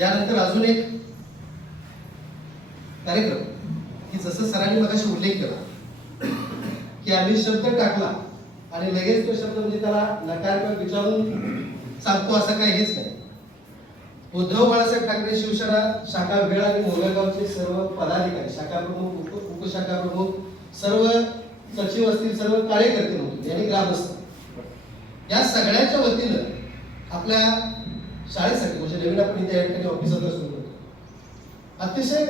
यानंतर अजून एक कार्यक्रम. की जसं सरांनी मगाशी उल्लेख केला की आम्ही शब्द टाकला आणि लगेच तो शब्द म्हणजे त्याला नकार किंवा विचारून सांगतो असं काही हेच नाही. उद्धव बाळासाहेब ठाकरे शिवसेना शाखा वेळ आणि मोगळगावचे सर्व पदाधिकारी शाखा प्रमुख उपशाखा प्रमुख सर्व सचिव असतील सर्व कार्यकर्ते होते यांनी ग्रामस्थ. या सगळ्यांच्या वतीनं आपल्या शाळेसाठी म्हणजे नवीन आपण इथे या ठिकाणी ऑफिसरला सुरू करतो अतिशय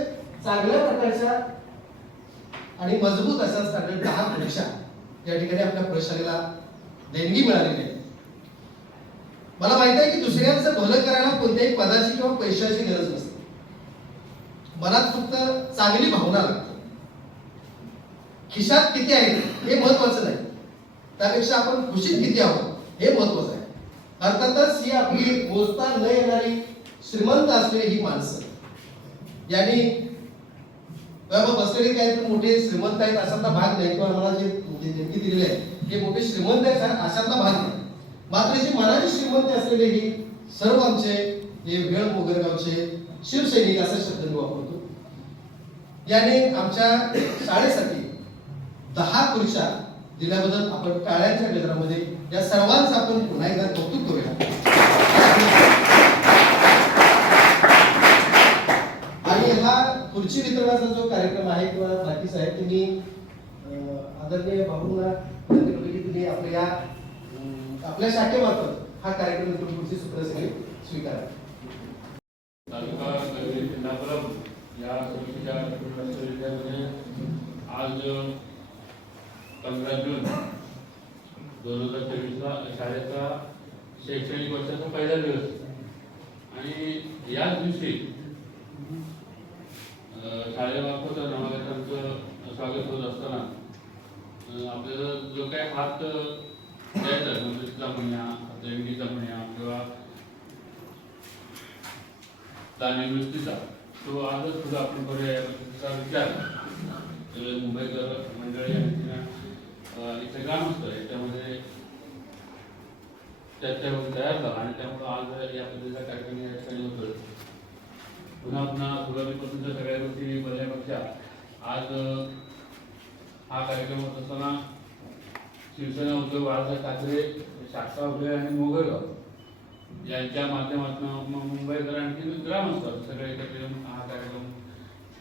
चांगल्या प्रकारच्या आणि मजबूत अशा स्टँडर्ड दहा परीक्षा या ठिकाणी आपल्या प्रशालेला देणगी मिळालेली आहे. मला माहीत आहे की दुसऱ्यांचं भलं करायला कोणत्याही पदाची किंवा पैशाची गरज नसते. मनात फक्त चांगली भावना लागते. खिशात किती आहे हे महत्वाचं नाही. त्यापेक्षा आपण खुशीत किती आहोत हे महत्वाचं आहे. अर्थातच ही आपली मोजता न येणारी श्रीमंत असलेली ही माणसं. यांनी बसलेले काय मोठे श्रीमंत आहेत अशातला भाग नाही. किंवा मला जे जे देणगी दिलेले आहे हे मोठे श्रीमंत आहेत अशातला भाग नाही. मात्र जी मनाची श्रीमंत असलेले ही सर्व आमचे हे वेळ मोगरगावचे शिवसैनिक असा शब्द मी वापरतो. याने आमच्या शाळेसाठी दहा खुर्च्या दिल्याबद्दल आपण टाळ्यांच्या गजरामध्ये या सर्वांचं आपण पुन्हा एकदा कौतुक करूया. आणि हा खुर्ची वितरणाचा जो कार्यक्रम आहे किंवा बाकी साहेब तुम्ही आदरणीय भाऊंना की तुम्ही आपल्या या आपल्या शाखेमार्फत हा कार्यक्रम तुम्ही खुर्ची सूत्र स्वीकारा. तालुका नगरी या समितीच्या आज पंधरा जून दोन हजार तेवीसला शाळेचा शैक्षणिक वर्षाचा पहिला दिवस. आणि याच दिवशी अं, शाळेमार्फत नवनागरिकांचं स्वागत होत असताना आपल्याला जो काही हात द्यायचा नोटीसचा म्हणा देणगीचा म्हणा किंवा निवृत्तीचा तो आजच सुद्धा आपण करूया याचा विचार मुंबईकर मंडळी आणि इथे अं, इथे याच्यामध्ये चर्चा तयार झाला आणि त्यामुळे आज या पद्धतीचा कार्यक्रम या ठिकाणी होतोय. पुन्हा पुन्हा सुरुवातीपासूनच्या सगळ्या गोष्टी बदलण्यापेक्षा आज हा कार्यक्रम होत असताना शिवसेना उद्धव बाळासाहेब ठाकरे शाखा वगैरे आणि मोगरगाव यांच्या माध्यमातून मग मुंबईकर आणखी ग्रामस्थ सगळे एकत्र येऊन हा कार्यक्रम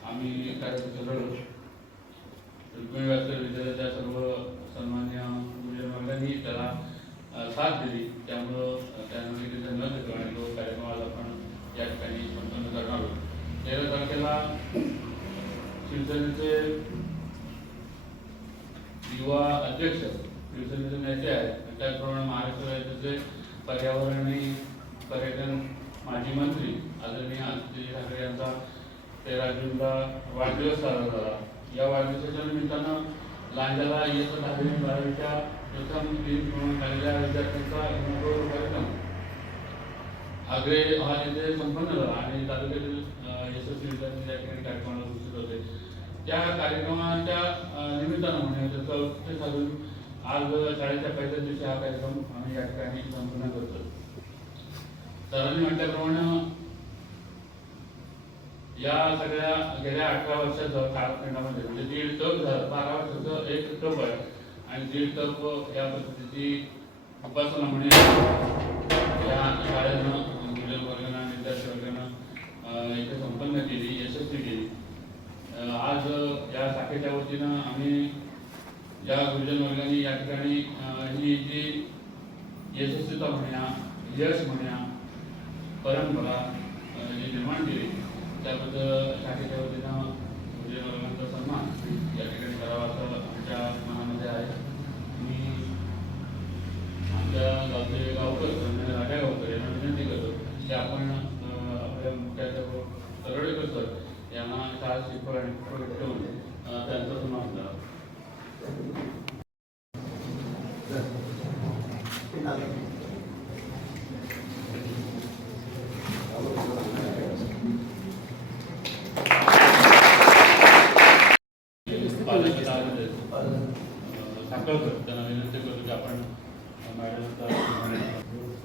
आम्ही कार्यक्रम घडवलो रुक्मिणी व्यासकर विद्यालयाच्या सर्व सन्मान्य म्हणजे गुरुजन वर्गांनी त्याला साथ दिली. त्यामुळं त्यांना देखील धन्यवाद देतो आणि तो कार्यक्रम आज आपण या ठिकाणी संपन्न करणार आहोत तेरा तारखेला शिवसेनेचे युवा अध्यक्ष शिवसेनेचे नेते आहेत. त्याचप्रमाणे महाराष्ट्र राज्याचे पर्यावरण आणि पर्यटन माजी मंत्री आदरणीय आदित्य ठाकरे यांचा तेरा जूनला वाढदिवस साजरा झाला. या वाढदिवसाच्या निमित्तानं लांजाला इयत्ता दहावी बारावीच्या प्रथम तीन म्हणून झालेल्या विद्यार्थ्यांचा अनुभव कार्यक्रम आग्रे हा येथे संपन्न झाला आणि तालुक्यातील यशस्वी विद्यार्थी त्या ठिकाणी कार्यक्रमाला उपस्थित होते. त्या कार्यक्रमाच्या निमित्तानं म्हणजे त्याचं औचित्य साधून आज शाळेच्या पहिल्याच दिवशी हा कार्यक्रम आम्ही या ठिकाणी संपन्न करतो. सरांनी म्हटल्याप्रमाणे या सगळ्या गेल्या अठरा वर्षाचं कालखंडामध्ये म्हणजे दीड टप झालं. बारा वर्षाचं एक टप आहे. आणि दीड टप या पद्धतीची उपासना म्हणे. या शाळेनं मुलं वर्गानं विद्यार्थी वर्गानं इथे संपन्न केली यशस्वी केली. आज या शाखेच्या वतीनं आम्ही या गुरुजन वर्गाने या ठिकाणी ही जी यशस्वीता म्हणूया यश म्हणूया परंपरा निर्माण केली त्याबद्दल त्या वतीनं गुरुजन वर्गांचा सन्मान. या ठिकाणी करावा असं आमच्या मनामध्ये आहे मी आमच्या गावचे गावकर म्हणजे राजा गावकर यांना विनंती करतो की आपण अं, आपल्या मुख्याध्यापक तरवडेकर सर यांना शाळा शिकवण आणि पुढे ठेवून अं, त्यांचा सन्मान करावा पालक साखळकर त्यांना विनंती करतो की आपण मॅडमचा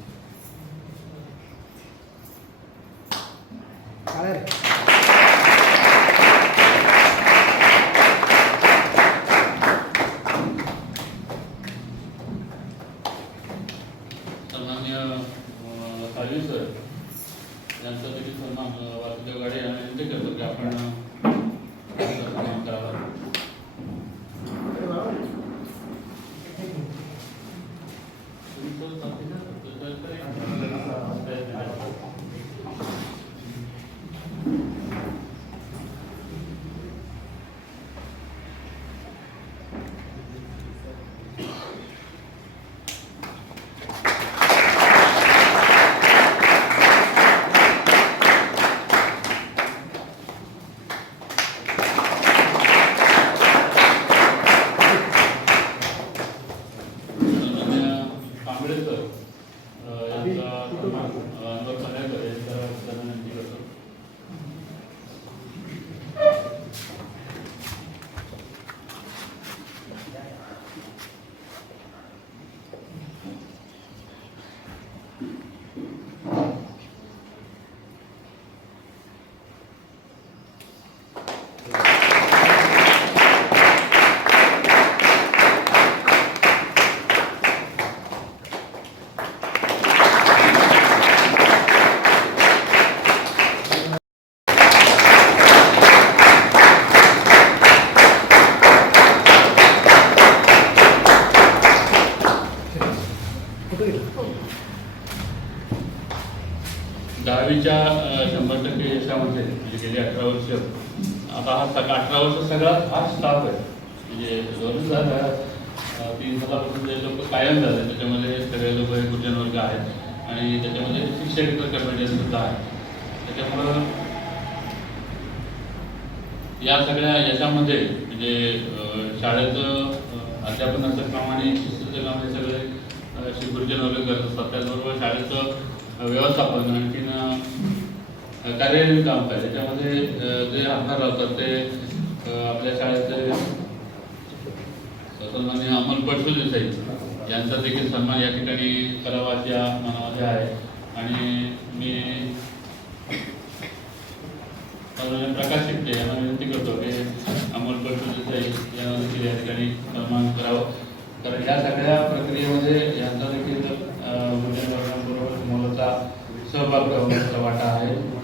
सन्मान्य अं, साळवी सर यांचा देखील सन्मान अं, वासुदेव गाडे यांना विनंती करतो की आपण अं, त्यांचा सन्मान करावा तुमचं साथी ना? तुमचं तरी? सन्मान्य कांबळे सर अं, यांचा सन्मान अं, अनवर पण्याकर यांचा त्यांना विनंती करतो दहावीच्या अ, शंभर टक्के यशामध्ये म्हणजे गेली अठरा वर्ष आता हा सगळा अठरा वर्ष सगळा हा स्टाफ आहे म्हणजे दोन हजार अ, तीन सालापासून जे लोक कायम झाले त्याच्यामध्ये सगळे लोक हे गुरुजन वर्ग आहेत आणि त्याच्यामध्ये शिक्षक सुद्धा आहे. त्याच्यामुळं या सगळ्या याच्यामध्ये म्हणजे शाळेचं अ, अध्यापन असं प्रामाणिक काम हे सगळे अ, नवले करत असतात त्याचबरोबर शाळेचं व्यवस्थापन आणखीन कार्यालयीन काम काय त्याच्यामध्ये जे हातभार लावतात ते आपल्या शाळेचे सन्मान्य अमोल पटसुले साहेब यांचा देखील सन्मान या ठिकाणी करावा अशी मनामध्ये आहे. आणि मी प्रकाश शिपटे यांना विनंती करतो की अमोल पटसुले यांना देखील या ठिकाणी सन्मान करावं. कारण या सगळ्या प्रक्रियेमध्ये यांचा देखील अं, गुन्हे वर्गांबरोबर सहभाग वाटा आहे.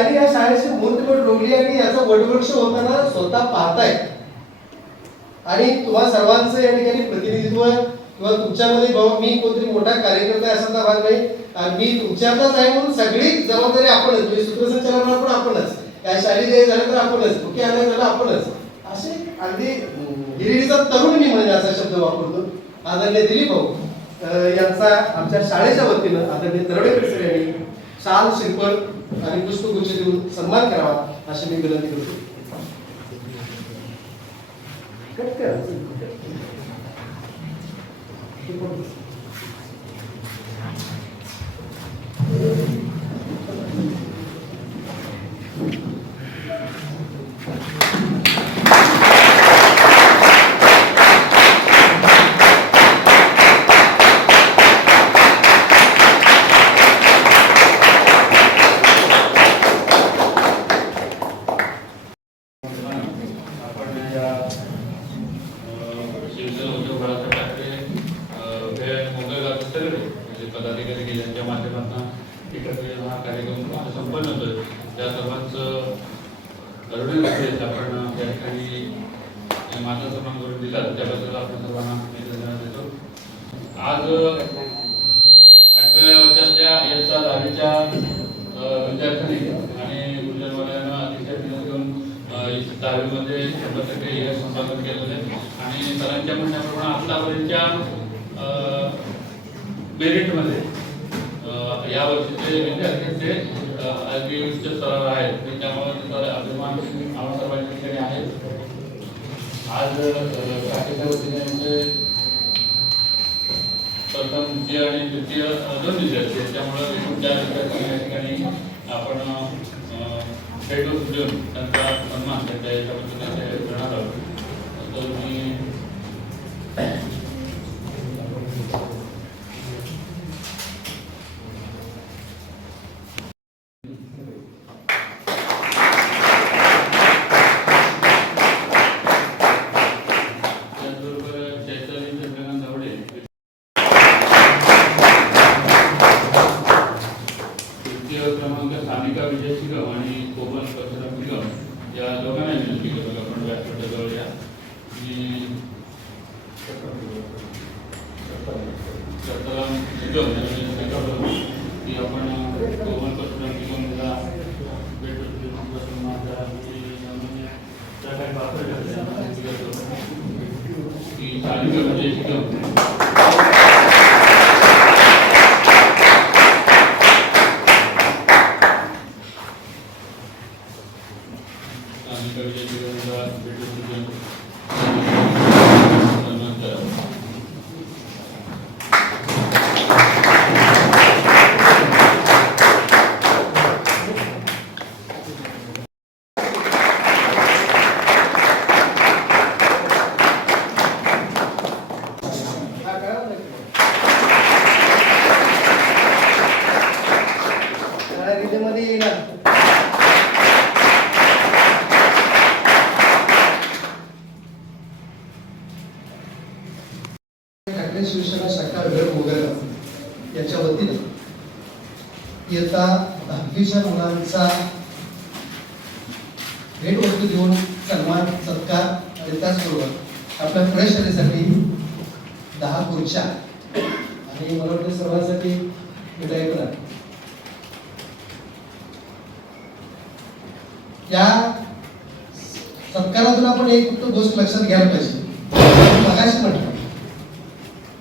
आणि या शाळेची मुलगी पण डोंगली आणि याचा वटवृक्ष होताना स्वतः पाहताय. आणि तुम्हा सर्वांचं या ठिकाणी प्रतिनिधित्व किंवा तुमच्यामध्ये बाबा मी कोणतरी मोठा कार्यकर्ता आहे असा भाग नाही. आणि मी तुमच्यातच आहे म्हणून सगळी जबाबदारी आपणच. म्हणजे सूत्रसंचालन पण आपणच. या शाळेत जे झालं तर आपणच. मुख्य आलं झालं आपणच. असे अगदी हिरिडीचा तरुण मी म्हणजे असा शब्द वापरतो. आदरणीय दिलीप भाऊ यांचा आमच्या शाळेच्या वतीनं आदरणीय तरडेकर सर यांनी शाल श्रीफळ आणि पुष्पगुच्छ देऊन सन्मान करावा अशी मी विनंती करतो कट कर. आपण या अं, शिवसेना उद्धव बाळासाहेब ठाकरे अं, हे मुंबई गावचे सर्व म्हणजे पदाधिकारी की ज्यांच्या माध्यमातून एकत्र हा कार्यक्रम आता संपन्न होतोय त्या सर्वांचं करुणे विशेष आपण त्या ठिकाणी माझा सन्मान करून दिला त्याबद्दल आपण सर्वांना मी धन्यवाद देतो आज आठव्या वर्षातल्या इयत्ता दहावीच्या अ, विद्यार्थ्यांनी आणि गुजरवाल्यांना अतिशय मेहनत घेऊन अ, इयत्ता दहावीमध्ये शंभर टक्के यश संपादन केलेलं आहे आणि सरांच्या म्हणण्याप्रमाणे आतापर्यंतच्या अ, मेरिटमध्ये अ, या वर्षीचे विद्यार्थी ते अ, अगदी सर आहेत आणि त्यामुळे त्याचा अभिमान आम्हा सर्वांच्या ठिकाणी आहेत. आज अ, शाखेच्या वतीने म्हणजे प्रथम द्वितीय आणि तृतीय दोन विद्यार्थी आहेत. त्यामुळे एकूण चार विद्यार्थ्यांना या ठिकाणी आपण अ, भेट देऊन त्यांचा सन्मान त्यांच्या एका पद्धतीने करणार आहोत. तर मी त्याचबरोबर चैतन्य चंद्रकांत धावडे तृतीय क्रमांक सानिका विजय शिगम आणि कोमल परशुराम शिगम या दोघांना विनंती करतो की आपण व्यासपीठाजवळ या आणि दत्ताराम शिगम यांना विनंती करतो की आपण कोमल परशुराम शिगम याला भेट वस्तू देऊन माझ्या त्या काही पात्र करते यांना विनंती करतो की सानिका विजय शिगम आणि कविता जीवनाला भेटून देऊन सन्मान करावा. हा, कळलं नाही. जरा रिलेमध्ये येईना. ठाकरे शिवसेना शाखा विभाग मोगरगाव याच्या वतीने इयत्ता दहावीच्या मुलांचा भेटवस्तू देऊन सन्मान सत्कार आणि त्याचबरोबर आपल्या प्रशालेसाठी दहा खुर्च्या आणि मला वाटतं सर्वांसाठी त्या सत्कारातून आपण एक फक्त गोष्ट लक्षात घ्यायला पाहिजे. मगाशी म्हटलं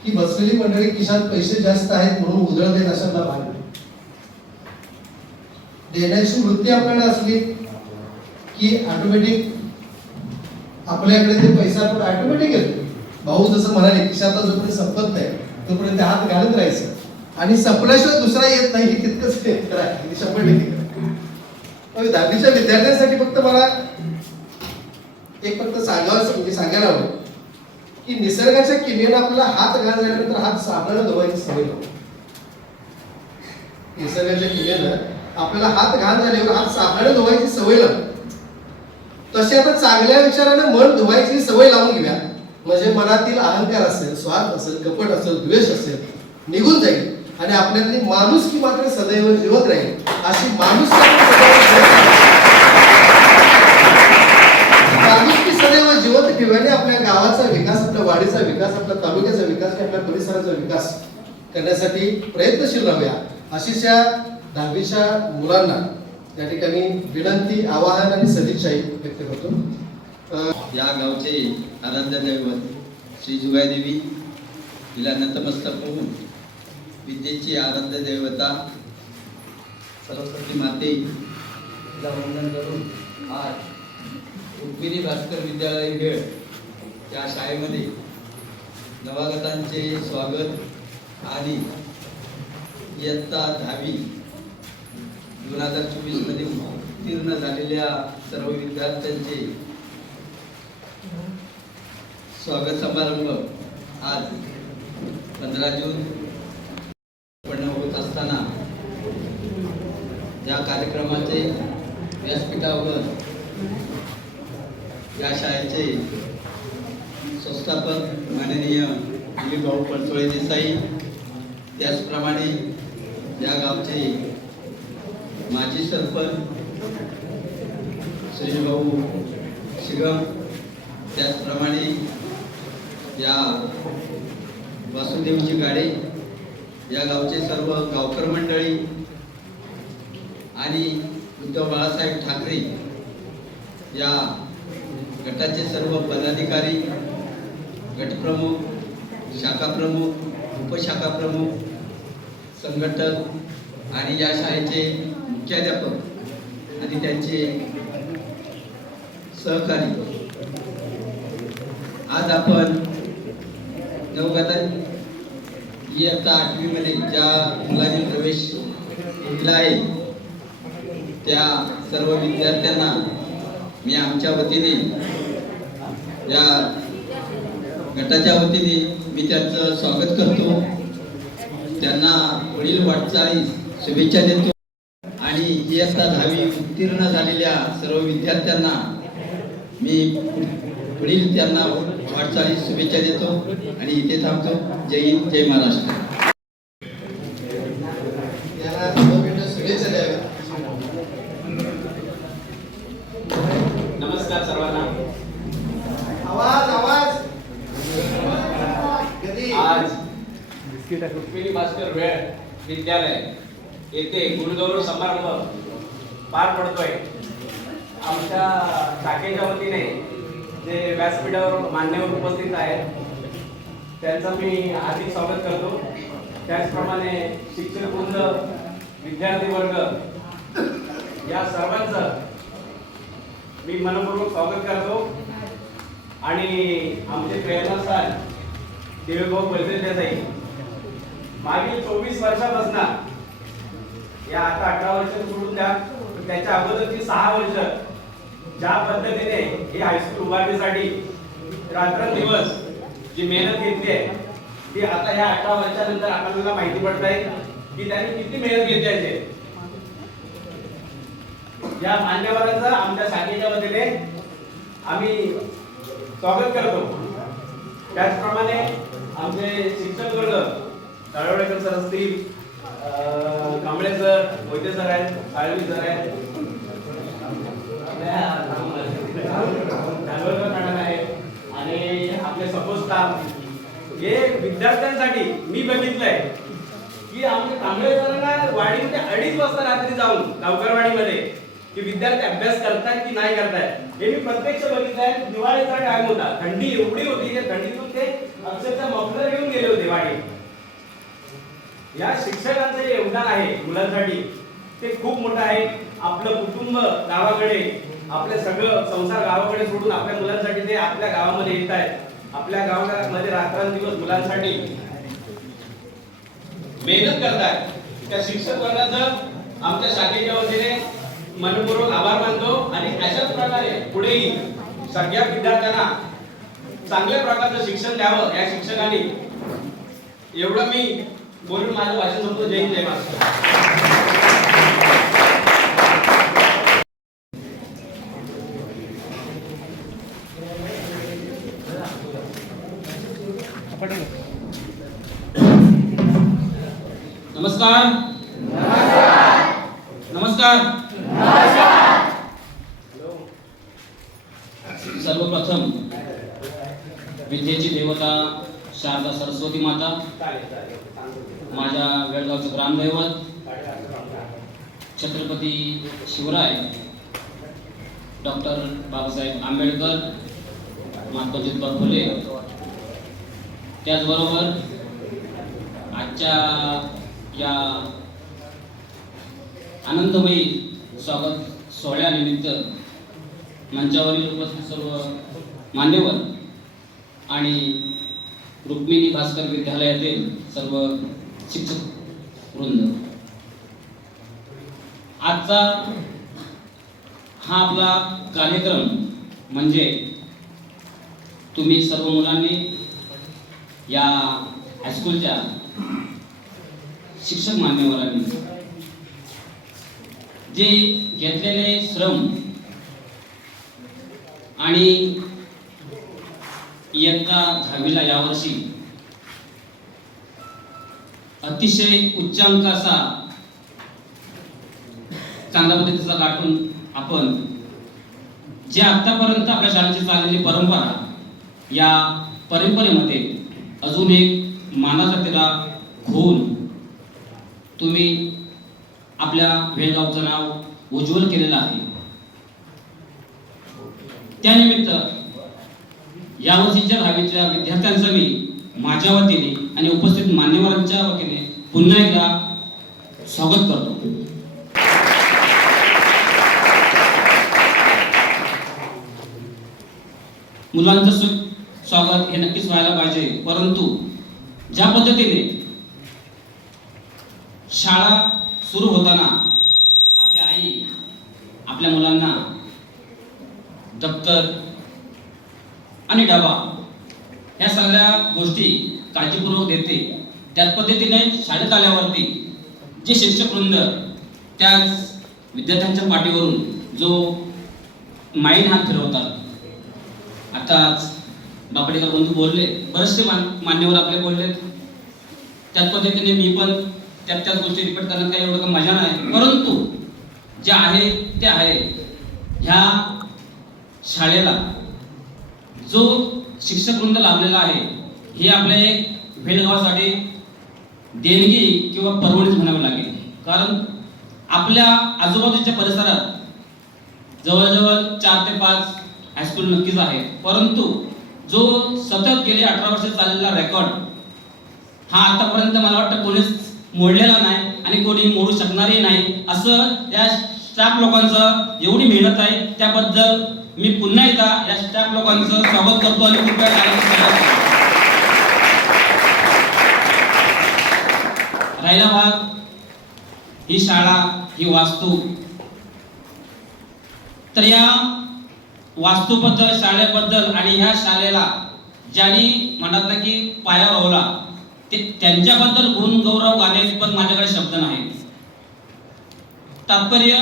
की बसलेली मंडळी खिशात पैसे जास्त आहेत म्हणून उधळ देत अशांना भाग देण्याची वृत्ती आपल्याला असली की ऑटोमॅटिक आपल्याकडे ते पैसा आपण ऑटोमॅटिक येतो. भाऊ जसं म्हणाले खिशात जोपर्यंत संपत नाही तोपर्यंत हात घालत राहायचं. आणि संपल्याशिवाय दुसरा येत नाही हे तितकंच खरं आहे. हे शंभर टक्के खरं दहावीच्या विद्यार्थ्यांसाठी फक्त मला एक फक्त सांगावं म्हणजे सांगायला हवं की निसर्गाच्या किमेनं आपल्याला हात घाल झाल्यानंतर हात साबणानं धुवायची सवय लावू. निसर्गाच्या किमेनं आपल्याला हात घाण झाल्यावर हात साबणाने धुवायची सवय लावू. तशी आता चांगल्या विचारानं मन धुवायची सवय लावून घेऊया. म्हणजे मनातील अहंकार असेल स्वार्थ असेल कपट असेल द्वेष असेल निघून जाईल. आणि आपल्यातली माणूस की मात्र सदैव जिवत राहील अशी माणूस माणूस सदैव जिवत ठेवल्याने आपल्या गावाचा विकास आपल्या वाडीचा विकास आपल्या तालुक्याचा विकास आणि आपल्या परिसराचा विकास करण्यासाठी प्रयत्नशील राहूया. अशीच्या दहावीच्या मुलांना त्या ठिकाणी विनंती आवाहन आणि सदिच्छाही व्यक्त करतो. या गावचे आराध्य दैवत श्री जुगादेवी तिला नतमस्तक होऊन विद्येची आराध्य देवता सरस्वती माते तिला वंदन करून आज रुक्मिणी भास्कर विद्यालय खेळ या शाळेमध्ये नवागतांचे स्वागत आणि इयत्ता दहावी दोन हजार चोवीसमध्ये उत्तीर्ण झालेल्या सर्व विद्यार्थ्यांचे स्वागत समारंभ आज पंधरा जून होत असताना या कार्यक्रमाचे व्यासपीठावर या शाळेचे संस्थापक माननीय भाऊ पडसोळे देसाई त्याचप्रमाणे या गावचे माजी सरपंच श्रीभाऊ शिगम त्याचप्रमाणे या वासुदेवची गाडे या गावचे सर्व गावकर मंडळी आणि उद्धव बाळासाहेब ठाकरे या गटाचे सर्व पदाधिकारी गटप्रमुख शाखा प्रमुख उपशाखा प्रमुख संघटक आणि या शाळेचे मुख्याध्यापक आणि त्यांचे सहकारी. आज आपण नवगता इयत्ता आठवीमध्ये ज्या मुलांनी प्रवेश घेतला आहे त्या सर्व विद्यार्थ्यांना मी आमच्या वतीने या गटाच्या वतीने मी त्यांचं स्वागत करतो. त्यांना पुढील वाटचाळी शुभेच्छा देतो. आणि इयत्ता दहावी उत्तीर्ण झालेल्या सर्व विद्यार्थ्यांना मी पुढ- पुढील त्यांना वाटचाळीस शुभेच्छा देतो आणि इथे थांबतो. जय हिंद जय महाराष्ट्र. नमस्कार सर्वांना. आवाज आवाज. आज रुक्मिणी भास्कर वेळ विद्यालय. येथे गुरुगौरव समारंभ पार पडतोय. आमच्या शाखेच्या वतीने जे व्यासपीठावर मान्यवर उपस्थित आहेत त्यांचं मी हार्दिक स्वागत करतो. त्याचप्रमाणे शिक्षकवृंद विद्यार्थी वर्ग या सर्वांचं मी मनपूर्वक स्वागत करतो. आणि आमचे प्रेरणास्थान दिव्यभाऊ पैसे देसाई. मागील चोवीस वर्षापासून या आता अठरा वर्ष सोडून द्या त्याच्या अगोदरची सहा वर्ष ज्या पद्धतीने ही हायस्कूल उभारणीसाठी रात्रंदिवस जी मेहनत घेतली आहे ती आता ह्या अठरा वर्षानंतर आपल्याला माहिती पडत आहे की त्यांनी किती मेहनत घेतली आहे या मान्यवरांचं आमच्या शाखेच्या वतीने आम्ही स्वागत करतो. त्याचप्रमाणे आमचे शिक्षक वर्ग तळवडेकर सर असतील कांबळे सर मोहिते सर आहेत साळवी सर आहेत आपल्या धानवडकर मॅडम आहेत आणि आपले सपोज स्टाफ हे विद्यार्थ्यांसाठी मी बघितलंय की आमचे कांबळे सरांना वाडीमध्ये अडीच वाजता रात्री जाऊन गावकरवाडीमध्ये की विद्यार्थी अभ्यास करतायत की नाही करतायत हे मी प्रत्यक्ष बघितलंय दिवाळीचा टाइम होता थंडी एवढी होती की थंडीतून ते अक्षरशः मफलर घेऊन गेले होते वाडी या शिक्षकांचं जे योगदान आहे मुलांसाठी ते खूप मोठं आहे. आपलं कुटुंब गावाकडे आपले सगळं संसार गावाकडे सोडून आपल्या मुलांसाठी ते आपल्या गावामध्ये येत आहेत. आपल्या गावामध्ये रात्रंदिवस मुलांसाठी मेहनत करतात त्या शिक्षक वर्गाचं आमच्या शाखेच्या वतीने मनपूर्वक आभार मानतो आणि अशाच प्रकारे पुढेही सगळ्या विद्यार्थ्यांना चांगल्या प्रकारचं शिक्षण द्यावं या शिक्षकांनी. एवढं मी बोलून माझं भाषण संपतो. जय जय महाराष्ट्र. नमस्कार. नमस्कार. सर्वप्रथम विद्येची देवता शारदा सरस्वती माता माझ्या वेळगावचं ग्रामदैवत छत्रपती शिवराय डॉक्टर बाबासाहेब आंबेडकर महात्मा ज्योतिबा फुले. त्याचबरोबर आजच्या या आनंदमयी स्वागत सोहळ्यानिमित्त मंचावरील उपस्थित सर्व मान्यवर आणि रुक्मिणी भास्कर विद्यालयातील सर्व शिक्षक वृंद. आजचा हा आपला कार्यक्रम म्हणजे तुम्ही सर्व मुलांनी या हायस्कूलच्या शिक्षक मान्यवरांनी जे घेतलेले श्रम आणि इयत्ता दहावीला यावर्षी अतिशय उच्चांक असा चांगल्या पद्धतीचा गाठून आपण जे आतापर्यंत आपल्या शाळेची चाललेली परंपरा या परंपरेमध्ये अजून एक मानाचा त्याला खून तुम्ही आपल्या वेळगावचं नाव उज्ज्वल केलेलं आहे. त्यानिमित्त यावर्षीच्या दहावीच्या विद्यार्थ्यांचं मी माझ्या वतीने आणि उपस्थित मान्यवरांच्या वतीने पुन्हा एकदा स्वागत करतो. मुलांचं स्वागत हे नक्कीच व्हायला पाहिजे परंतु ज्या पद्धतीने शाळा सुरू होताना आपल्या आई आपल्या मुलांना दप्तर आणि डबा ह्या सगळ्या गोष्टी काळजीपूर्वक देते. त्याच पद्धतीने शाळेत आल्यावरती जे शिक्षक वृंद त्याच विद्यार्थ्यांच्या पाठीवरून जो माईन हात फिरवतात. आताच बापडेकर बंधू बोलले? बरेचसे मान मान्यवर आपले बोलले त्याच पद्धतीने मी पण त्याच त्याच गोष्टी रिपीट करण्यात काही एवढं मजा नाही. परंतु जे आहे ते आहे. ह्या शाळेला जो शिक्षक वृंद लाभलेला आहे हे आपल्या एक भेदगावासाठी देणगी किंवा परवणीच म्हणावी लागेल. कारण आपल्या आजूबाजूच्या परिसरात जवळजवळ चार ते पाच हायस्कूल नक्कीच आहे परंतु जो सतत गेले अठरा वर्ष चाललेला रेकॉर्ड हा आतापर्यंत मला वाटतं कोणीच मोडलेला नाही आणि कोणी मोडू शकणारही नाही. असं या स्टाफ लोकांचं एवढी मेहनत आहे. त्याबद्दल मी पुन्हा एकदा या स्टाफ लोकांचं स्वागत करतो आणि कृपया राहिला भाग. ही शाळा ही वास्तू. तर या वास्तूबद्दल शाळेबद्दल आणि ह्या शाळेला ज्यांनी म्हणतात ना की पाया रोवला ते त्यांच्याबद्दल गुण गौरव गाण्याचे पण माझ्याकडे शब्द नाही तात्पर्य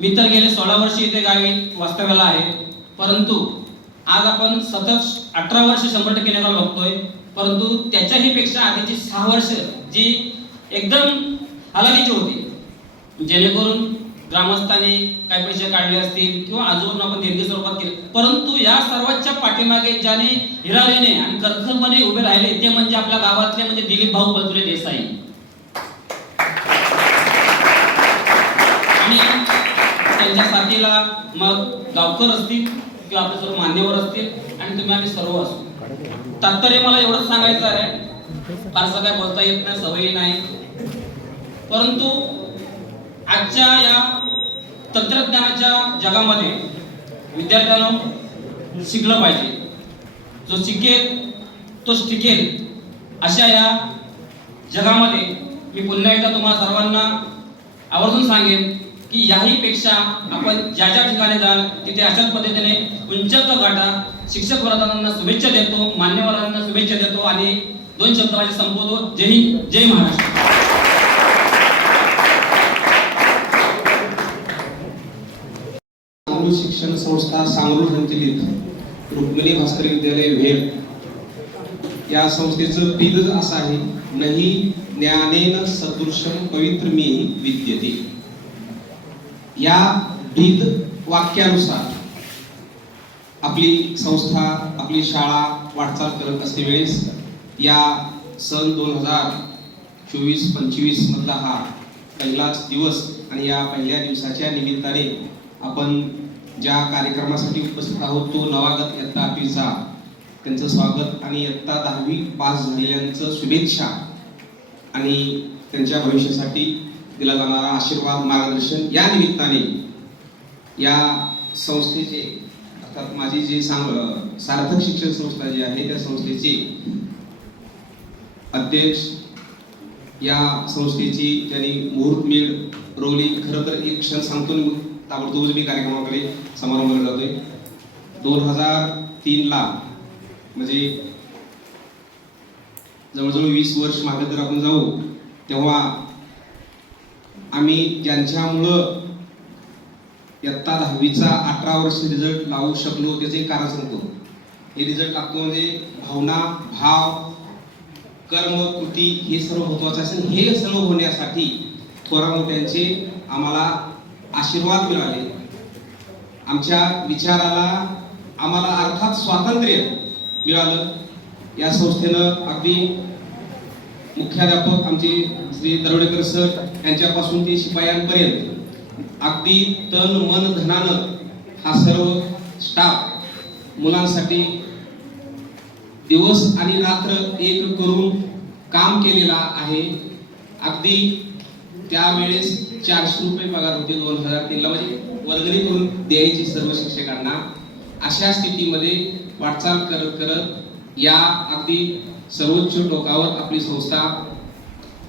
मी तर गेले सोळा वर्ष इथे गावी वास्तव्याला आहे. परंतु आज आपण सतत अठरा वर्ष शंभर टक्के निकाल बघतोय. परंतु त्याच्याही पेक्षा आधीची सहा वर्ष जी एकदम हलालीची होती. जेणेकरून ग्रामस्थांनी काही पैसे काढले असतील किंवा अजून आपण दीर्घ स्वरूपात केले. परंतु या सर्वांच्या पाठीमागे ज्याने हिरारीने आणि कर्तव्याने उभे राहिले ते म्हणजे आपल्या गावातले म्हणजे दिलीप भाऊ बलतुरे देसाई. आणि त्यांच्या साथीला मग गावकर असतील किंवा आपले सर्व मान्यवर असतील आणि तुम्ही आम्ही सर्व असू. तात्पर्य मला एवढंच सांगायचं आहे. फारसं काय बोलता येत नाही सवयी नाही. परंतु आजच्या या तंत्रज्ञानाच्या जगामध्ये विद्यार्थ्यांना शिकलं पाहिजे. जो शिकेल तो शिकेल अशा या जगामध्ये मी पुन्हा एकदा तुम्हाला सर्वांना आवर्जून सांगेन की याहीपेक्षा आपण ज्या ज्या ठिकाणी जाल तिथे अशाच पद्धतीने उंचत गाठा शिक्षक वर्गांना शुभेच्छा देतो मान्यवरांना शुभेच्छा देतो आणि दोन शब्द माझे संपवतो जय हिंद जय महाराष्ट्र सांगली शिक्षण संस्था सांगली संचलित रुक्मिणी भास्कर विद्यालय भेल या संस्थेचं बीज असं आहे नही ज्ञानेन सदृशम पवित्र मी विद्यते. या बीज वाक्यानुसार आपली संस्था आपली शाळा वाटचाल करत असते वेळेस या सन दोन हजार चोवीस पंचवीस मधला हा पहिलाच दिवस आणि या पहिल्या दिवसाच्या निमित्ताने आपण ज्या कार्यक्रमासाठी उपस्थित आहोत तो नवागत इयत्ता आठवीचा त्यांचं स्वागत आणि इयत्ता दहावी पास झालेल्यांचं शुभेच्छा. आणि त्यांच्या भविष्यासाठी दिला जाणारा आशीर्वाद मार्गदर्शन या निमित्ताने या संस्थेचे अर्थात माझी जी सांग सार्थक शिक्षण संस्था जी आहे त्या संस्थेचे अध्यक्ष या संस्थेची त्यांनी मुहूर्तमेढ रोवली खरं तर एक क्षण सांगतो ताबडतोबच मी कार्यक्रमाकडे समारंभाकडे जातोय. दोन हजार तीनला म्हणजे जवळजवळ वीस वर्ष मागे जर आपण जाऊ तेव्हा आम्ही ज्यांच्यामुळं इयत्ता दहावीचा अठरा वर्ष रिझल्ट लावू शकलो त्याचे एक कारण सांगतो. हे रिझल्ट लागतो म्हणजे भावना भाव कर्म कृती हे सर्व महत्वाचं असेल. हे सर्व होण्यासाठी थोरा मोठ्यांचे आम्हाला आशीर्वाद मिळाले. आमच्या विचाराला आम्हाला अर्थात स्वातंत्र्य मिळालं. या संस्थेनं अगदी मुख्याध्यापक आमचे श्री दरोडेकर सर यांच्यापासून ते शिपायांपर्यंत अगदी तन मन धनानं हा सर्व स्टाफ मुलांसाठी दिवस आणि रात्र एक करून काम केलेला आहे. अगदी त्यावेळेस चारशे रुपये पगार होते दोन हजार तीनला. म्हणजे वर्गणी करून द्यायची सर्व शिक्षकांना. अशा स्थितीमध्ये वाटचाल करत करत या अगदी सर्वोच्च टोकावर आपली संस्था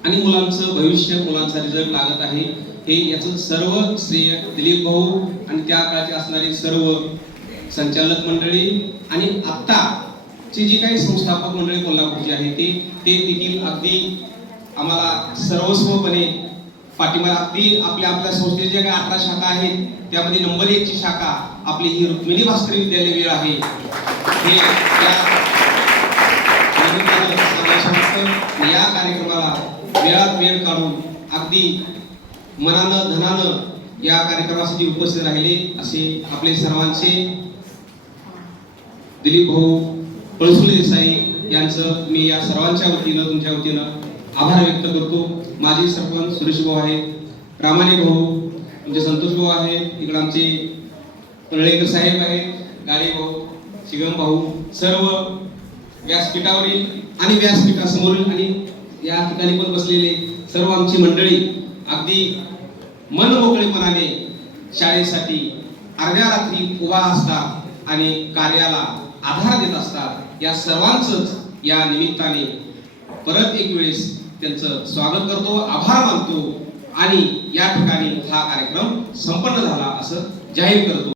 आणि मुलांचं भविष्य मुलांचा रिझल्ट लागत आहे. हे याचं सर्व श्रेय दिलीप भाऊ आणि त्या काळचे असणारे सर्व संचालक मंडळी आणि आत्ताची जी काही संस्थापक मंडळी कोल्हापूरची आहे ती ते देखील अगदी आम्हाला सर्वस्वपणे पाठिंबा अगदी आपल्या आपल्या संस्थेच्या ज्या काही अठरा शाखा आहेत त्यामध्ये नंबर एकची शाखा आपली ही रुक्मिणी भास्कर विद्यालय वेळ आहे. हे या या कार्यक्रमाला वेळात वेळ काढून अगदी मनानं धनानं या कार्यक्रमासाठी उपस्थित राहिले असे आपले सर्वांचे दिलीप भाऊ पळसुले देसाई यांचं मी या सर्वांच्या वतीनं तुमच्या वतीनं आभार व्यक्त करतो. माजी सरपंच सुरेश भाऊ आहेत रामाने भाऊ आमचे संतोष भाऊ आहेत इकडे आमचे पळळेकर साहेब आहेत गाडे भाऊ शिगम भाऊ सर्व व्यासपीठावरील आणि व्यासपीठासमोरील आणि या ठिकाणी पण बसलेले सर्व आमची मंडळी अगदी मन मोकळेपणाने शाळेसाठी अर्ध्या रात्री उभा असतात आणि कार्याला आधार देत असतात. या सर्वांचंच या निमित्ताने परत एक वेळेस त्यांचं स्वागत करतो आभार मानतो आणि या ठिकाणी हा कार्यक्रम संपन्न झाला असं जाहीर करतो.